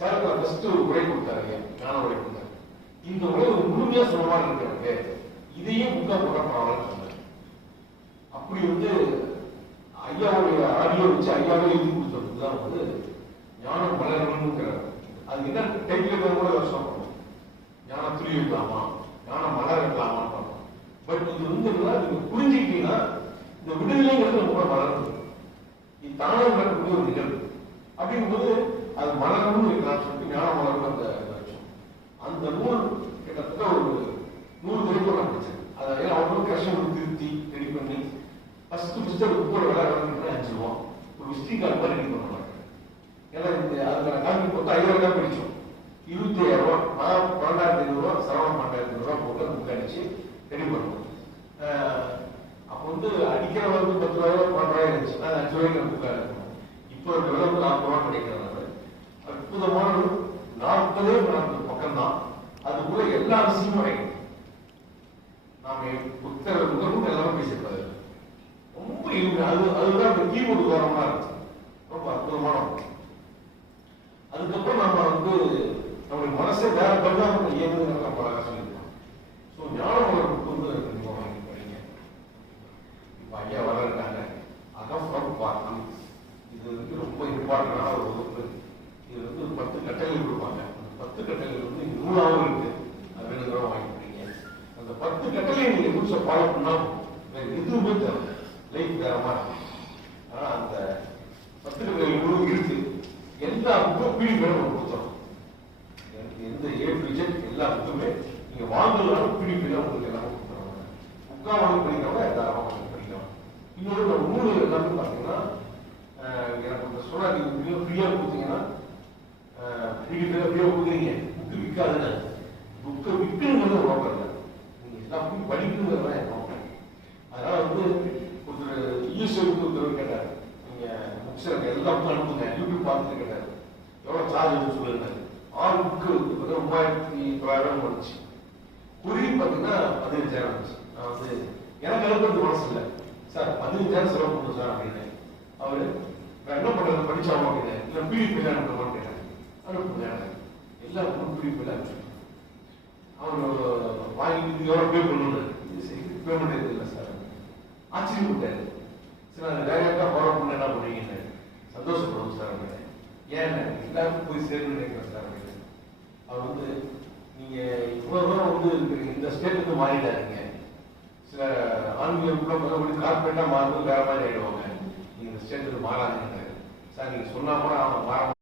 Sir first உரை கொடுத்தாரு, ஞான உரை கொடுத்தாரு. இந்த உரை ஒரு முழுமையா சொல்ல இருக்கிறாங்க, இதையே புக்கா போட பரவாயில்ல சொன்னார். அப்படி வந்து ஐயாவுடைய ஆடியோ வச்சு ஐயாவே எழுதி கொடுத்ததுதான் வந்து ஞானம் மலரணுங்கிறார். அது என்ன டைட்டில் கூட வருஷம் பண்ணும், ஞானம் துளி வைக்கலாமா, ஞானம் மலர் வைக்கலாமா. பட் இது வந்து நீங்க புரிஞ்சுக்கிட்டீங்கன்னா இந்த விடுதலைங்கிறது ரொம்ப மலர்ந்து இது தானே நடக்கக்கூடிய ஒரு நிகழ்வு. அப்படிங்கும்போது அது மலரணும்னு நான் சொல்லிட்டு ஞான மலர்னு அந்த வச்சோம். அந்த நூல் கிட்டத்தட்ட ஒரு 100 வரைக்கும் நான் படிச்சேன். அதை அவங்களும் கஷ்டம் திருத்தி ரெடி பண்ணி ஃபர்ஸ்ட் புத்தக விலை 5 ரூபா ஒரு விசிட்டிங் கார்டு மாதிரி ரெடி பண்ணுவாங்க. ஏன்னா அதுக்கான காப்பி போட்டு 5000 தான் படிச்சோம். 25000 ரூபா, நான் 12,500 ரூபா, சரவணன் 12,500 ரூபா போட்டு புக் அடிச்சு ரெடி பண்ணுவோம். அப்போ வந்து அடிக்கிற வந்து 10 ரூபாயோ 12 ரூபாய் இருந்துச்சு, நான் 5 ரூபாய்க்கு புக் அடிக்கணும். இப்போ விலை வந்து 40 ரூபா கிடைக்கிறதுனால அற்புதமான 40 பக்கம் தான். அதுக்குள்ள எல்லா விஷயமும் கிடைக்கும். நாம புத்தக முதற்கொண்டு எல்லாமே பேசியிருப்பாரு. ரொம்ப அதுதான் அந்த கீபோர்டு தோரமா இருக்கு, ரொம்ப அற்புதமான. அதுக்கப்புறம் நம்ம வந்து நம்மளுடைய மனசை வேற பரிணாமத்தை இயங்குதுன்னு நம்ம அழகா சொல்லியிருக்கோம். ஸோ ஞானம் வந்து படிங்க. இப்போ ஐயா வளர்றாங்க, அதான் ஃப்ரம் பார்த்து இது வந்து ரொம்ப இம்பார்ட்டன்டான ஒரு வகுப்பு. இது வந்து 10 கட்டளைகள் கொடுப்பாங்க. அந்த 10 கட்டளைகள் வந்து நூலாகவும் இருக்கு, அது 2 தடவை வாங்கிக்கிறீங்க. அந்த 10 கட்டளையை நீங்க புதுசாக ஃபாலோ பண்ணா வேற எதுவுமே தேவை, லைஃப் வேற மாதிரி. ஆனா அந்த 10 கட்டளைகள் முழு இருக்கு. எல்லா புக்கும் பிடிப்பேன் ஒரு புத்தகம், எந்த ஏ எல்லா புக்குமே நீங்க வாங்கலாம் பிடிப்பேன் உங்களுக்கு எல்லாமே கொடுத்துருவாங்க. புக்கா வாங்கி படிக்கிறவங்க எல்லாரும் படிக்கலாம். இன்னொரு நம்ம நூல் எல்லாமே பார்த்தீங்கன்னா எனக்கு இந்த சொல்ல நீங்க ஃப்ரீயா கொடுத்தீங்கன்னா ஃப்ரீயா கொடுக்குறீங்க. புக்கு விற்காதுன்னு, புக்கை விற்கணுங்கிறது நோக்கம் இல்லை, நீங்க எல்லா புக்கும் படிக்கணுங்கிறதா என் நோக்கம். அதனால வந்து ஒருத்தர் யூஎஸ்ஏக்கு ஒருத்தர் கேட்டார், நீங்க புக்ஸ் எனக்கு எல்லா புக்கும் அனுப்புங்க, யூடியூப் பார்த்துட்டு கேட்டார் எவ்வளவு சார்ஜ் சொல்லுங்க. 6 புக்கு 3900 வந்துச்சு. குறி பார்த்தீங்கன்னா 15,000 வந்துச்சு. நான் வந்து எனக்கு அனுப்புறது மனசு இல்லை சார், 15,000 செலவு பண்ணும் சார் அப்படின்னு. அவரு என்ன பண்றது படிச்சாலும் அப்படின்னு இல்லை பிடிப்பி அனுப்புறமான்னு கேட்டாங்க. அனுப்புங்க எல்லா புக்கும் பிடிப்பில் அனுப்பிச்சு. அவர் வாங்கி எவ்வளோ பே பண்ணணும், பேமெண்ட் எதுவும் இல்லை சார். ஆச்சரியப்பட்டாரு. சார் அது வேலையாக ஃபாலோ பண்ண என்ன பண்ணுவீங்கன்னு. சந்தோஷப்படுவோம் சார் அப்படின்னு. ஏன் எல்லாருக்கும் போய் சேர்ந்து நினைக்கிறேன் சார் அப்படின்னு. அவர் வந்து நீங்க இவ்வளவு தூரம் வந்து இந்த ஸ்டேட்டுக்கு மாறிடாதீங்க, சில ஆன்மீகம் கார்பரேட்டா மாறும்போது வேற மாதிரி ஆயிடுவாங்க, நீங்க இந்த ஸ்டேட்டுக்கு மாறாதீங்க சார். நீங்க சொன்னா கூட அவங்க மாற